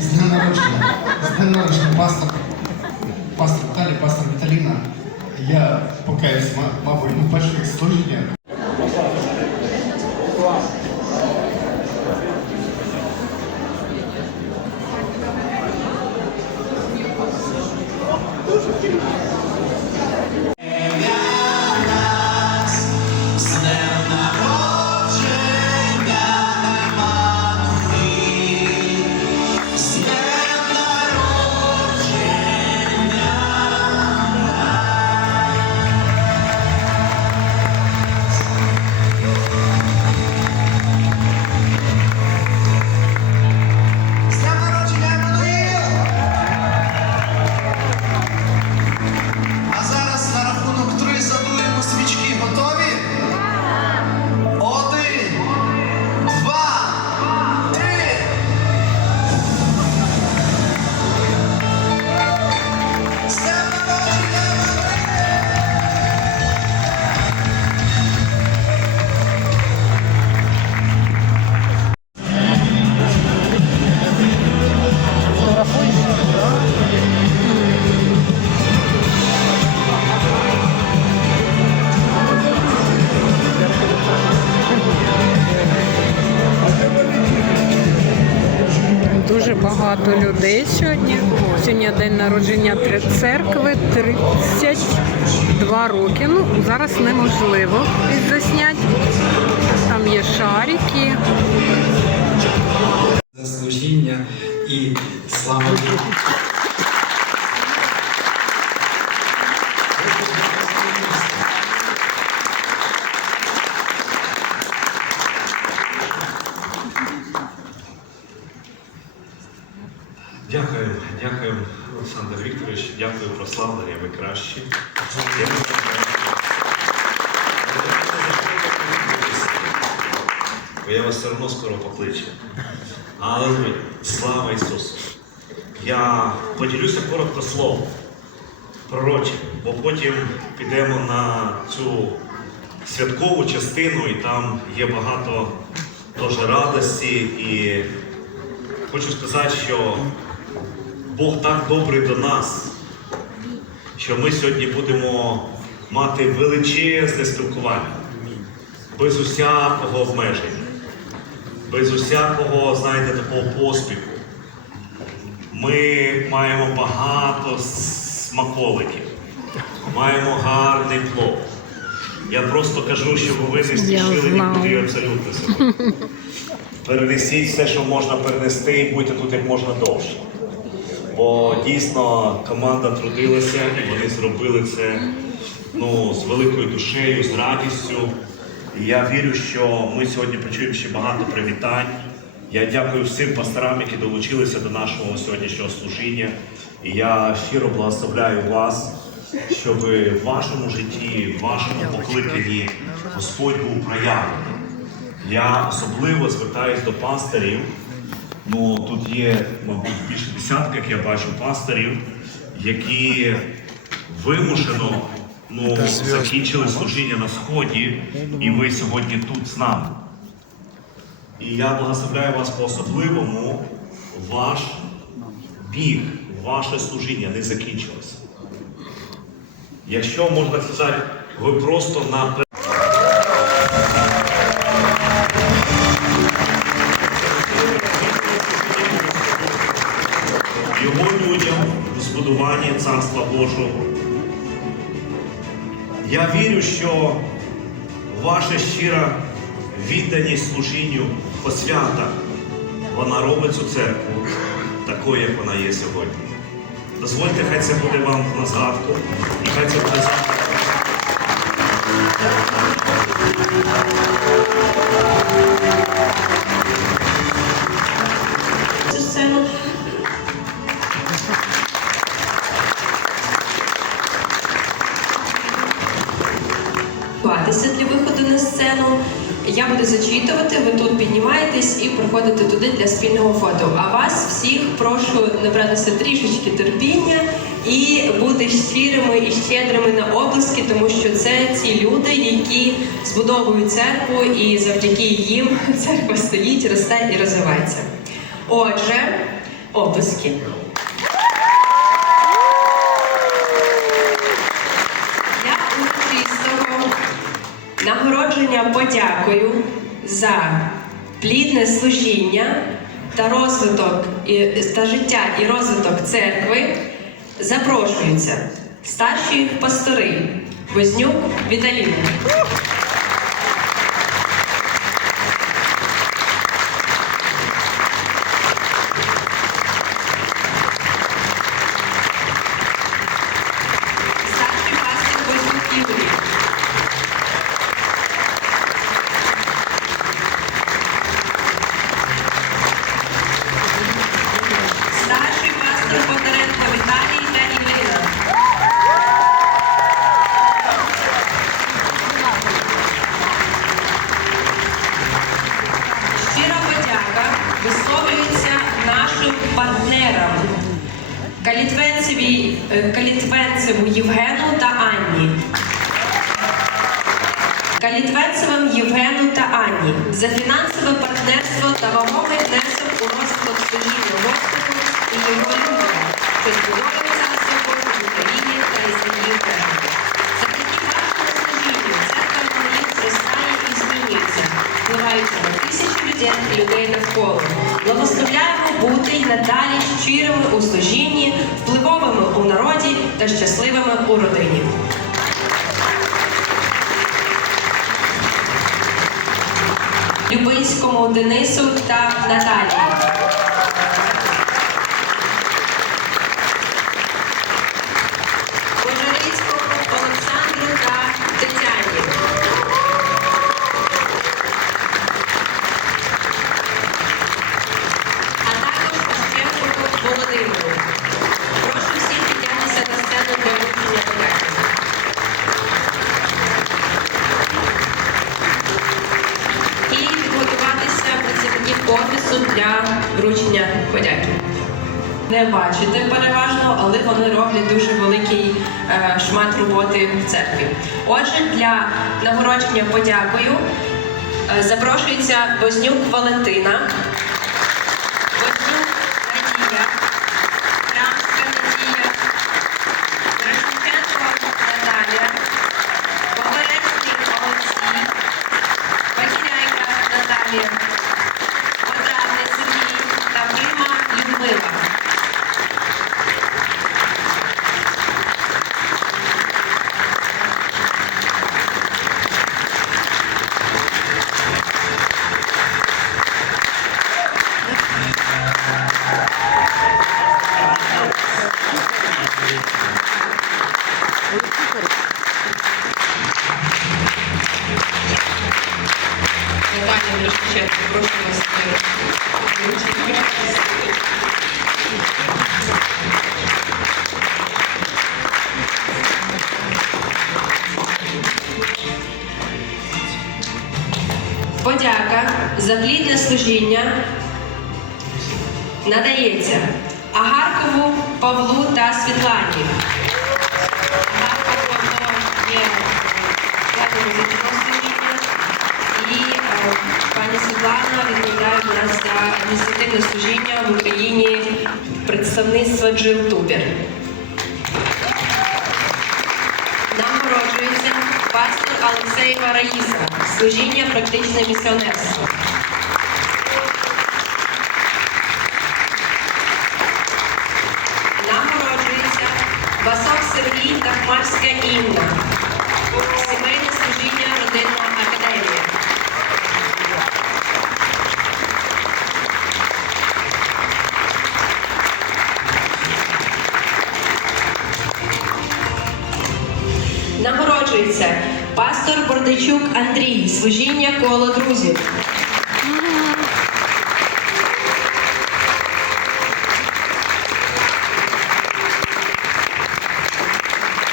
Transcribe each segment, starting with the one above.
З днем народження. З днем народження, пастор. Пастор Віталій, пастор Віталіна. Я покаюсь, ма- мабуть, ну, перше служення. Багато людей сьогодні. Сьогодні день народження три церкви, 32 роки. Ну, зараз неможливо засняти. Там є шарики. Дякую, Олександр Вікторович, дякую, прославлення, ви кращі. Бо я вас все одно скоро покличу. Аллилуйя! Слава Ісусу! Я поділюся коротко словом пророче, бо потім підемо на цю святкову частину, і там є багато дуже радості і Хочу сказати, що Бог так добрий до нас, що ми сьогодні будемо мати величезне спілкування, без усякого обмеження, без усякого, знаєте, такого поспіху. Ми маємо багато смаколиків, маємо гарний плов. Я просто кажу, щоб ви не спішили нікуди абсолютно сьогодні. Перенесіть все, що можна перенести, і будьте тут як можна довше. Бо дійсно команда трудилася і вони зробили це ну, з великою душею, з радістю. І я вірю, що ми сьогодні почуємо ще багато привітань. Я дякую всім пасторам, які долучилися до нашого сьогоднішнього служіння. І я щиро благословляю вас, щоб в вашому житті, в вашому покликанні Господь був проявлений. Я особливо звертаюсь до пасторів. Ну, тут є, мабуть, більше десятка, як я бачу, пасторів, які вимушено ну, закінчили служіння на сході, і ви сьогодні тут з нами. І я благословляю вас по-особливому, ваш біг, ваше служіння не закінчилося. Якщо можна сказати, ви просто на збудуванні Царства Божого. Я вірю, що ваша щира відданість служінню посвята, вона робить цю церкву такою, як вона є сьогодні. Дозвольте, хай це буде вам на згадку, і хай це буде цю сцену. Готуватися для виходу на сцену. Я буду зачитувати, ви тут піднімаєтесь і проходите туди для спільного фото. А вас всіх прошу набратися трішечки терпіння і бути щирими і щедрими на обласки, тому що це ті люди, які збудовують церкву, і завдяки їм церква стоїть, росте і розвивається. Отже, обласки. Нагородження подякую за плідне служіння та розвиток та життя і розвиток церкви запрошуються старші пастори Вознюк Віталіна. Нашим партнерам е, Калітвенцеву Євгену та Анні. Калітвенцевим Євгену та Анні за фінансове партнерство та вагомий внесок у розвиток служіння Господу і його людям, що збудовує царство Боже в Україні та із її межами. Впливаючи на тисячі людей, людей навколо. Благословляємо бути й надалі щирими у служінні, впливовими у народі та щасливими у родині. Любинському Денису та Наталії. В церкві. Отже, для нагородження подякою е, запрошується Вознюк Валентина, адміністративне служіння в Україні представництва Джил Тубер. Нагороджується пастор Алексеєва Раїса, служіння практичне місіонерство. Нагороджується Басок Сергій та Хмарська Інна, Андрій, служіння коло друзів.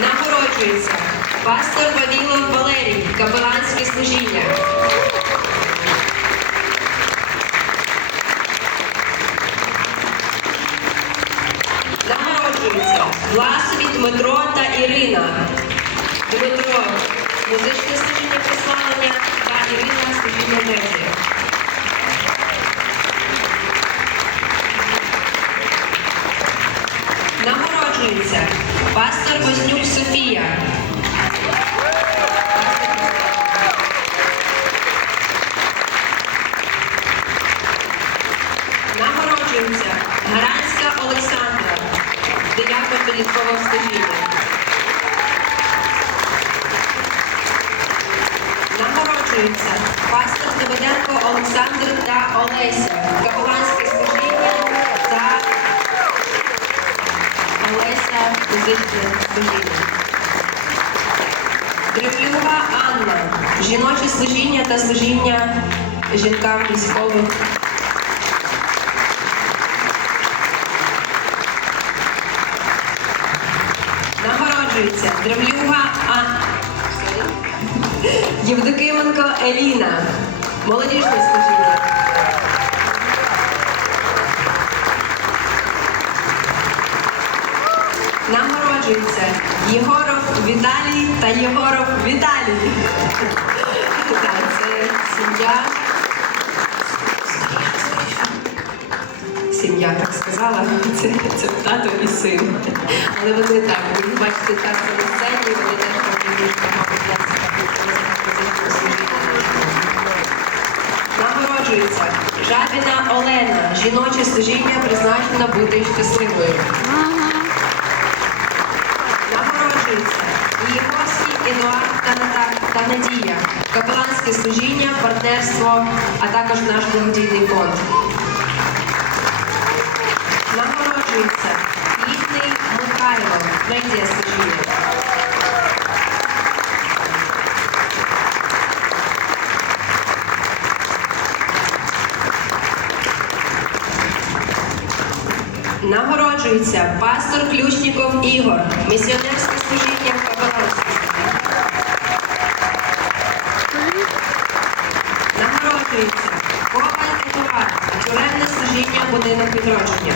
Нагороджується пастор Вавілов Валерій, капеланське служіння. Вознюк Софія. Нагороджується Гаранська Олександра, диякон підліткового служіння. Нагороджується пастор Давиденко Олександр та Олеся, капеланське Олеся служіння. Древлюга Анна, жіноче служіння та служіння жінкам військових. Нагороджується Древлюга А... Євдокименко Еліна, молодіжне служіння. Нагороджується Єгоров Віталій та Єгоров Віталій. Це сім'я. Сім'я так сказала, це, це тато і син. Але вони так, ви бачите часто на сцені, вони теж для Нагороджується Жабіна Олена, жіноче служіння призначено бути щасливою. Нагороджується Єгорський Едуард та, та Надія, капеланське служіння, партнерство, а також наш благодійний фонд. Нагороджується Літний Михайло, медіа служіння. Нагороджується пастор Ключніков Ігор, місіонерське Нагороджується Коваль Едуард, тюремне служіння будинок відродження.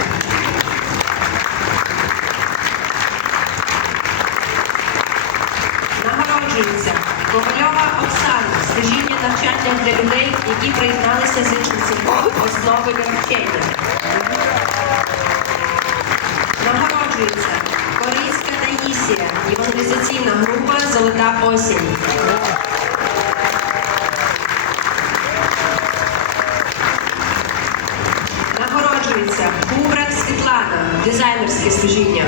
Нагороджується. Ковальова Оксана, служіння навчання для людей, які приєдналися з інших церков основи вивчення. Нагороджується. Корейська Таїсія, євангелізаційна група Золота осінь. Дизайнерське служіння.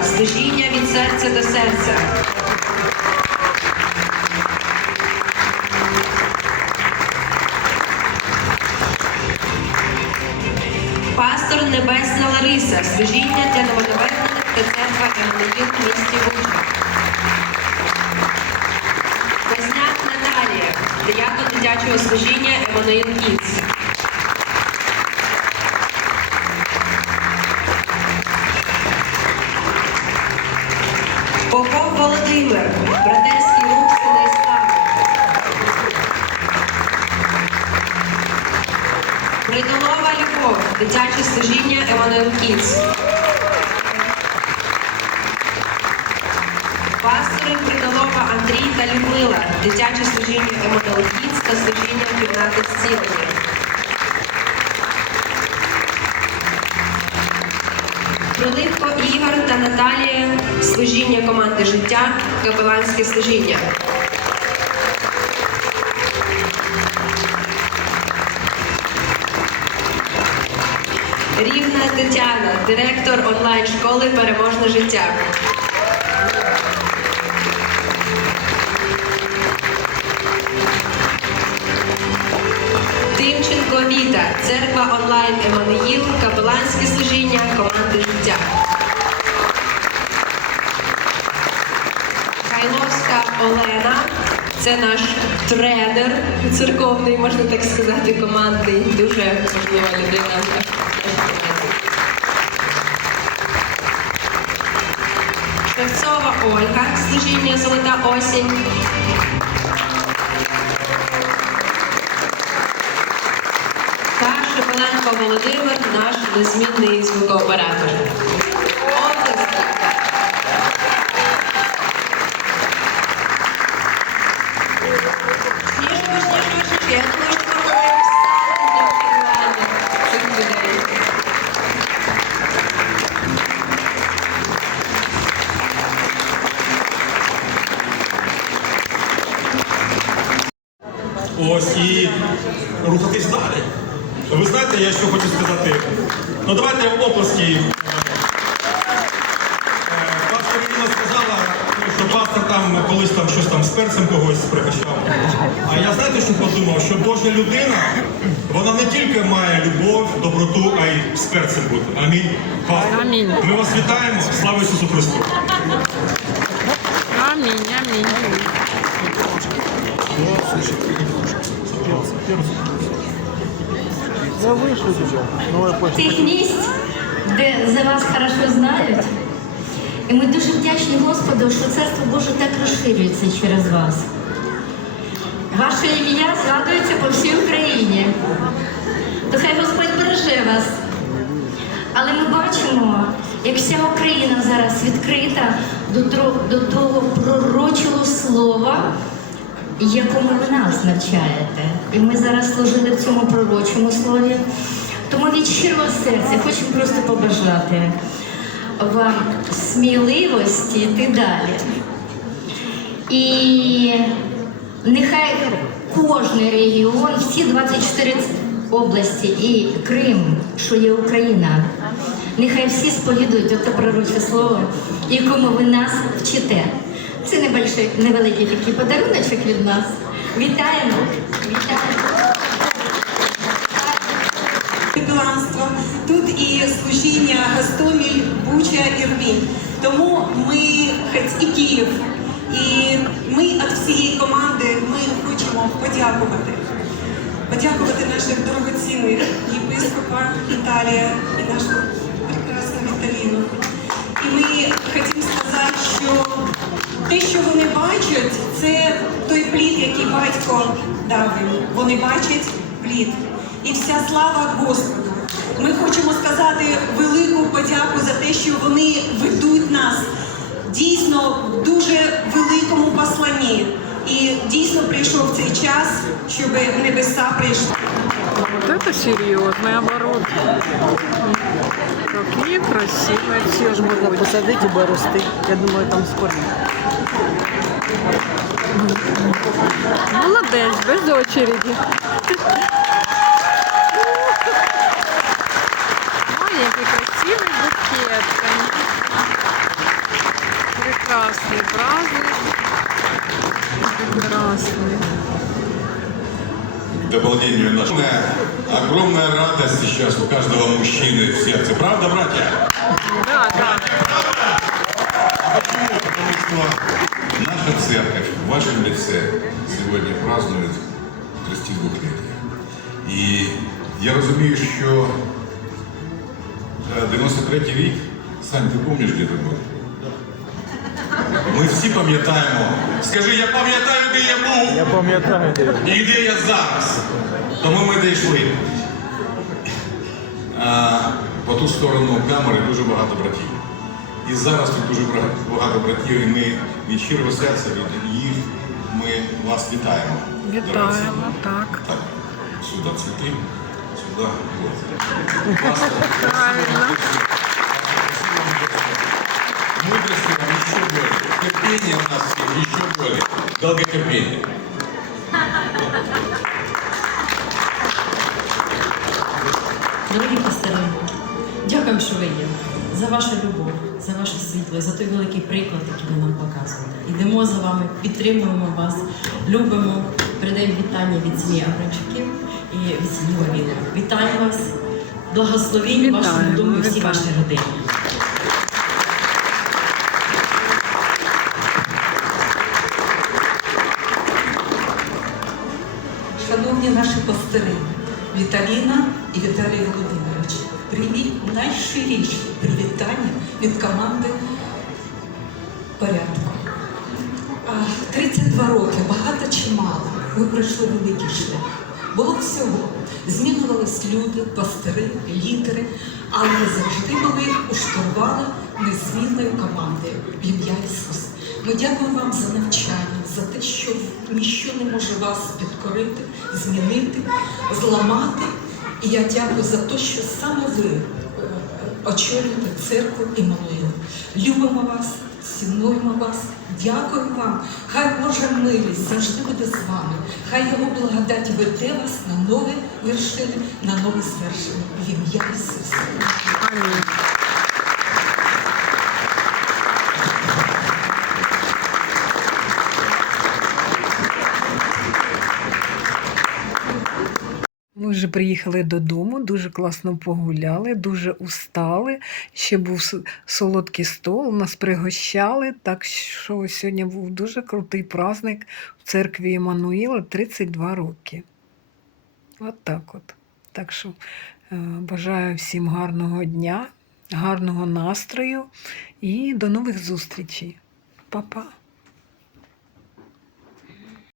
Служіння від серця до серця. Придолова Любов, дитяче служіння Еммануел Кіц. Пастори Придолова Андрій та Людмила, дитяче служіння Еммануел Кіц та служіння кімнати зцілення. Прилипко Ігор та Наталія, служіння команди життя, капеланське служіння. Тетяна, директор онлайн-школи Переможне життя. Тимченко Віта, церква онлайн Еммануїл, капеланське служіння команди життя. Хайловська Олена, це наш тренер церковний, можна так сказати, командний. Дуже важлива людина. Шевцова Ольга, служіння Золота осінь. Та Шепеленко Володимир, наш незмінний звукооператор. Вона не тільки має любов, доброту, а й з перцем бути. Амінь. Амінь. Ми вас вітаємо. Слава Ісусу Христу! Амінь, амінь. тих місць, де за вас хорошо знають. І ми дуже вдячні Господу, що Царство Боже так розширюється через вас. Ваше ім'я згадується по всій Україні. То хай Господь береже вас. Але ми бачимо, як вся Україна зараз відкрита до, того пророчого слова, якому ви нас навчаєте. І ми зараз служили в цьому пророчому слові. Тому від щирого серця хочемо просто побажати вам сміливості йти далі. І нехай кожний регіон, всі 24 області і Крим, що є Україна, нехай всі сповідують оте пророче слово, якому ви нас вчите. Це небольшой, невеликий такий подаруночок від нас. Вітаємо! Вітаємо! тут і служіння Гастоміль, Буча, Ірвінь. Тому ми, і Київ, і ми від всієї команди ми хочемо подякувати. Подякувати наших дорогоцінних єпископа Італія і нашу прекрасну Віталіну. І ми хочемо сказати, що те, що вони бачать, це той плід, який батько дав їм. Вони бачать плід. І вся слава Господу. Ми хочемо сказати велику подяку за те, що вони ведуть нас дійсно в дуже великому посланні. І дійсно прийшов цей час, щоб небеса прийшли. Вот это серьезный оборот. Какие красивые Ж можна цветочки. посадити і рости. Я думаю, там скоро. Молодец, без очереди. Маленький красивый букет. Прекрасный праздник. Прекрасный. к дополнению нашего. Огромная радость сейчас у каждого мужчины в сердце. Правда, братья? Да, да. Почему? Потому что наша церковь в вашем лице сегодня празднует 32-летие. І я розумію, що е, 93-й рік, Сань, ти пам'ятаєш, де ти був? Ми всі пам'ятаємо. Скажи, я пам'ятаю, де я був. Я пам'ятаю. І де я зараз? Тому ми дійшли. А, по ту сторону камери дуже багато братів. І зараз тут дуже багато братів, і ми від щирого серця від їх ми вас вітаємо. Вітаємо, так. Так, сюди цвіти, сюди. Правильно. Терпение у нас еще более. Долготерпение. Дорогі пастори, дякуємо, що ви є, за вашу любов, за ваше світло, за той великий приклад, який ви нам показуєте. Ідемо за вами, підтримуємо вас, любимо, передаємо вітання від сім'ї Абрамчуків і від сім'ї Вавілова. Вітаю вас, благословінь вашому дому і всій вашій родині. Прийміть привітання від команди порядку. 32 роки, багато чи мало. Ви пройшли великий шлях. Було всього. Змінювались люди, пастири, лідери, але завжди були у штурвала незмінною командою в ім'я Ісуса. Ми дякуємо вам за навчання, за те, що ніщо не може вас підкорити, змінити, зламати. І я дякую за те, що саме ви очолюєте церкву Іммануїл. Любимо вас, цінуємо вас, дякую вам. Хай Божа милість завжди буде з вами. Хай його благодать веде вас на нові вершини, на нові звершення. В ім'я Ісуса. Амінь. Приїхали додому, дуже класно погуляли, дуже устали. Ще був солодкий стол, нас пригощали. Так що сьогодні був дуже крутий праздник в церкві Іммануїла 32 роки. От так от. Так що е, бажаю всім гарного дня, гарного настрою і до нових зустрічей. Па-па!